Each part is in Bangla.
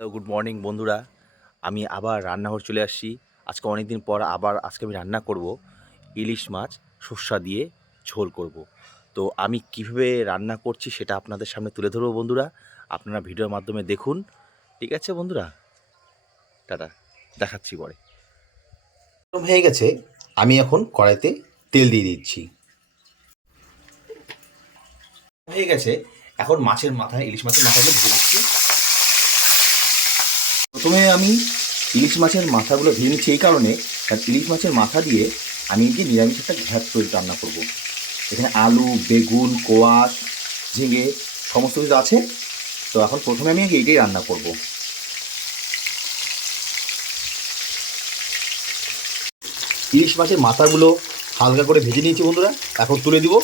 গুড মর্নিং বন্ধুরা। আমি আবার রান্নাঘর চলে আসছি। আজকে অনেক দিন পর আবার আজকে আমি রান্না করব ইলিশ মাছ সর্ষা দিয়ে ঝোল করব। তো আমি কীভাবে রান্না করছি সেটা আপনাদের সামনে তুলে ধরবো, বন্ধুরা। আপনারা ভিডিওর মাধ্যমে দেখুন। ঠিক আছে, বন্ধুরা? টাটা। দেখাচ্ছি পরে। হয়ে গেছে। আমি এখন কড়াইতে তেল দিয়ে দিচ্ছি। হয়ে গেছে। এখন মাছের মাথা ইলিশ মাছের মাথাগুলো ভেজে প্রথমে আমি ইলিশ মাছের মাথাগুলো ভেজে নিচ্ছি এই কারণে কারণ ইলিশ মাছের মাথা দিয়ে আমি যে নিরামিষ একটা ঘ্যাট তৈরি রান্না করব। এখানে আলু, বেগুন, কোয়াশ, ঝিঙে সমস্ত কিছু আছে। তো এখন প্রথমে আমি এইটাই রান্না করব। ইলিশ মাছের মাথাগুলো হালকা করে ভেজে নিয়েছি বন্ধুরা, এখন তুলে দিব।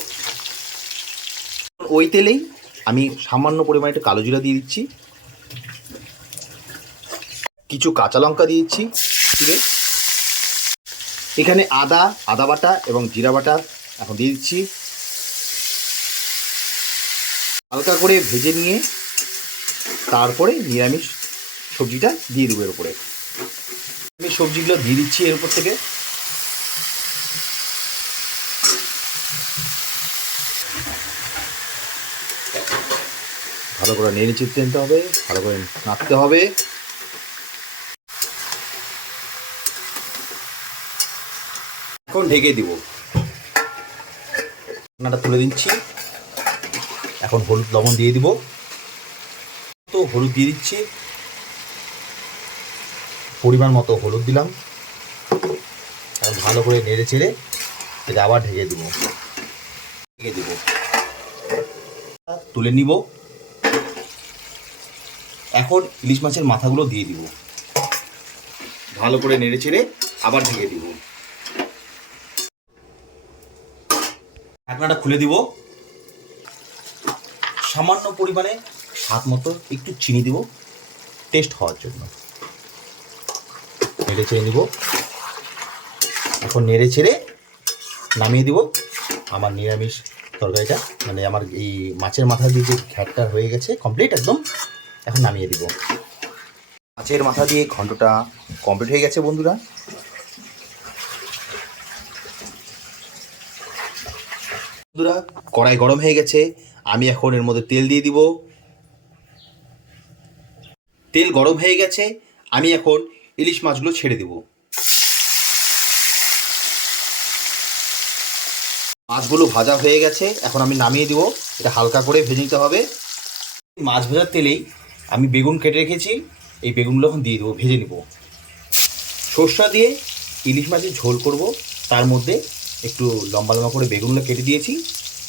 ওই তেলেই আমি সামান্য পরিমাণে একটু কালো জিরা দিয়ে দিচ্ছি। কিছু কাঁচা লঙ্কা দিয়ে দিচ্ছি ঠিক এখানে আদা আদা বাটা এবং জিরা বাটা এখন দিয়ে দিচ্ছি। হালকা করে ভেজে নিয়ে তারপরে নিরামিষ সবজিটা দিয়ে দেবো এর উপরে। আমি সবজিগুলো দিয়ে দিচ্ছি এর উপর থেকে। ভালো করে নেড়ে চিপতে নিতে হবে, ভালো করে নাড়তে হবে। এখন ঢেকে দিব। রান্নাটা তুলে দিচ্ছি। এখন হলুদ লবণ দিয়ে দিব। তো হলুদ দিয়ে দিচ্ছি। পরিমাণ মতো হলুদ দিলাম। ভালো করে নেড়ে চেড়ে এটা আবার ঢেকে দিব। ঢেকে দিব। তুলে নিব। এখন ইলিশ মাছের মাথাগুলো দিয়ে দিব। ভালো করে নেড়ে চেড়ে আবার ঢেকে দিব। ঢাকনাটা খুলে দিব। সামান্য পরিমাণে স্বাদ মতো একটু চিনি দিব টেস্ট হওয়ার জন্য। নেড়ে চেড়ে নিব। এখন নেড়ে চেড়ে নামিয়ে দিব। আমার নিরামিষ তরকারিটা মানে আমার এই মাছের মাথা দিয়ে যে ঘ্যাটটা হয়ে গেছে কমপ্লিট একদম, এখন নামিয়ে দিব। মাছের মাথা দিয়ে ঘন্টটা কমপ্লিট হয়ে গেছে বন্ধুরা। বন্ধুরা, কড়াই গরম হয়ে গেছে। আমি এখন এর মধ্যে তেল দিয়ে দিব। তেল গরম হয়ে গেছে। আমি এখন ইলিশ মাছগুলো ছেড়ে দিব। মাছগুলো ভাজা হয়ে গেছে। এখন আমি নামিয়ে দিব। এটা হালকা করে ভেজে নিতে হবে। মাছ ভাজার তেলেই আমি বেগুন কেটে রেখেছি। এই বেগুনগুলো এখন দিয়ে দেবো, ভেজে নিব। সর্ষা দিয়ে ইলিশ মাছের ঝোল করব। তার মধ্যে একটু লম্বা লম্বা করে বেগুনগুলো কেটে দিয়েছি।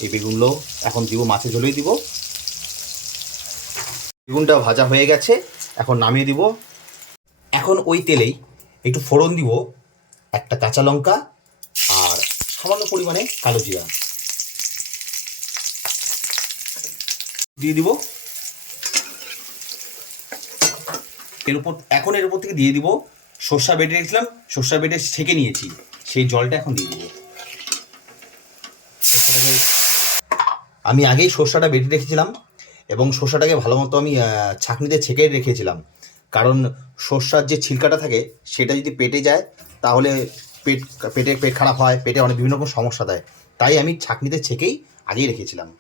এই বেগুনগুলো এখন দিব মাছের ঝোলেই দিব। বেগুনটা ভাজা হয়ে গেছে, এখন নামিয়ে দিব। এখন ওই তেলেই একটু ফোড়ন দিব, একটা কাঁচা লঙ্কা আর সামান্য পরিমাণে কালো জিরা। দিয়ে দিব। এর উপর, এখন এর উপর থেকে দিয়ে দিব সর্ষা বেটে রেখেছিলাম, সর্ষা বেটে ছেঁকে নিয়েছি, সেই জলটা এখন দিয়ে দিব। সর্ষাটাকে- আমি আগেই সর্ষাটা বেটে রেখেছিলাম এবং সর্ষাটাকে ভালো মতো আমি ছাঁকনিতে ছেঁকে রেখেছিলাম। কারণ সর্ষার যে ছিলকাটা থাকে, সেটা যদি পেটে যায়, তাহলে পেট, পেটে, পেট খারাপ হয়, পেটে অনেক বিভিন্ন রকম সমস্যা দেয়। তাই আমি ছাঁকনিতে ছেঁকেই আগেই রেখেছিলাম।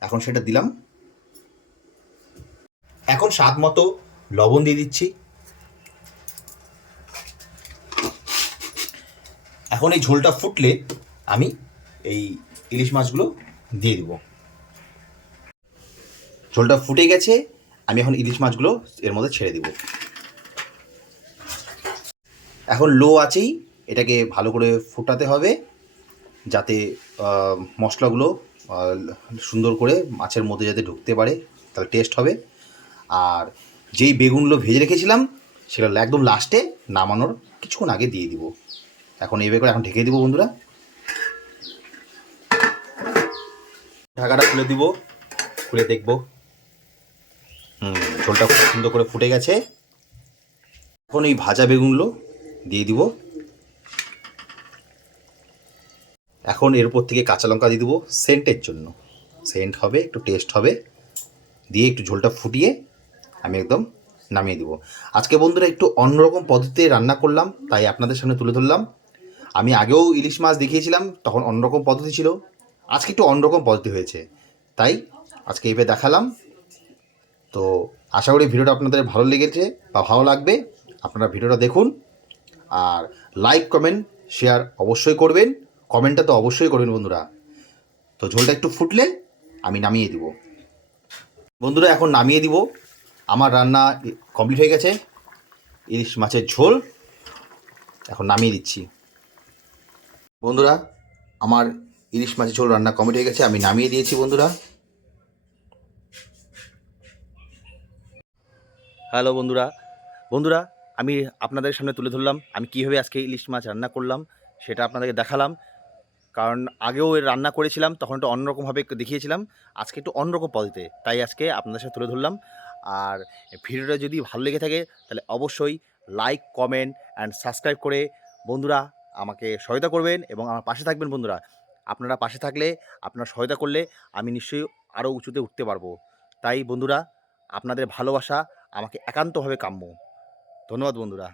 এখন সেটা দিলাম। এখন স্বাদ মতো লবণ দিয়ে দিচ্ছি। এখন এই ঝোলটা ফুটলে আমি এই ইলিশ মাছগুলো দিয়ে দেবো। ঝোলটা ফুটে গেছে, আমি এখন ইলিশ মাছগুলো এর মধ্যে ছেড়ে দিব। এখন লো আছেই, এটাকে ভালো করে ফুটাতে হবে, যাতে মশলাগুলো সুন্দর করে মাছের মধ্যে যাতে ঢুকতে পারে, তাহলে টেস্ট হবে। আর যেই বেগুনগুলো ভেজে রেখেছিলাম সেটা একদম লাস্টে নামানোর কিছুক্ষণ আগে দিয়ে দিব। এখন এইভাবে করে এখন ঢেকে দিব বন্ধুরা। ঢাকাটা খুলে দিব, খুলে দেখব। হুম, ঝোলটা খুব সুন্দর করে ফুটে গেছে। এখন এই ভাজা বেগুনগুলো দিয়ে দিব। এখন এর উপর থেকে কাঁচা লঙ্কা দিয়ে দেবো সেন্টের জন্য। সেন্ট হবে, একটু টেস্ট হবে। দিয়ে একটু ঝোলটা ফুটিয়ে আমি একদম নামিয়ে দিব। আজকে বন্ধুরা একটু অন্যরকম পদ্ধতিতে রান্না করলাম, তাই আপনাদের সামনে তুলে ধরলাম। আমি আগেও ইলিশ মাছ দেখিয়েছিলাম, তখন অন্যরকম পদ্ধতি ছিল। আজকে একটু অন্যরকম পদ্ধতি হয়েছে। তাই আজকে এইভাবে দেখালাম। তো আশা করি ভিডিওটা আপনাদের ভালো লেগেছে বা ভালো লাগবে। আপনারা ভিডিওটা দেখুন আর লাইক কমেন্ট শেয়ার অবশ্যই করবেন। কমেন্টটা তো অবশ্যই করবেন বন্ধুরা। তো ঝোলটা একটু ফুটলে আমি নামিয়ে দিব। বন্ধুরা, এখন নামিয়ে দিব। আমার রান্না কমপ্লিট হয়ে গেছে। ইলিশ মাছের ঝোল। এখন নামিয়ে দিচ্ছি। বন্ধুরা, আমার ইলিশ মাছের ঝোল রান্না কমপ্লিট হয়ে গেছে, আমি নামিয়ে দিয়েছি বন্ধুরা। হ্যালো বন্ধুরা। বন্ধুরা, আমি আপনাদের সামনে তুলে ধরলাম, আমি কীভাবে আজকে ইলিশ মাছ রান্না করলাম, সেটা আপনাদেরকে দেখালাম। কারণ আগেও রান্না করেছিলাম, তখন একটু অন্যরকমভাবে দেখিয়েছিলাম, আজকে একটু অন্যরকম পদ্ধতিতে, তাই আজকে আপনাদের সাথে তুলে ধরলাম। আর ভিডিওটা যদি ভালো লেগে থাকে, তাহলে অবশ্যই লাইক কমেন্ট অ্যান্ড সাবস্ক্রাইব করে বন্ধুরা আমাকে সহায়তা করবেন এবং আমার পাশে থাকবেন বন্ধুরা। আপনারা পাশে থাকলে, আপনারা সহায়তা করলে আমি নিশ্চয়ই আরও উঁচুতে উঠতে পারব। তাই বন্ধুরা, আপনাদের ভালোবাসা আমাকে একান্তভাবে কাম্য। ধন্যবাদ বন্ধুরা।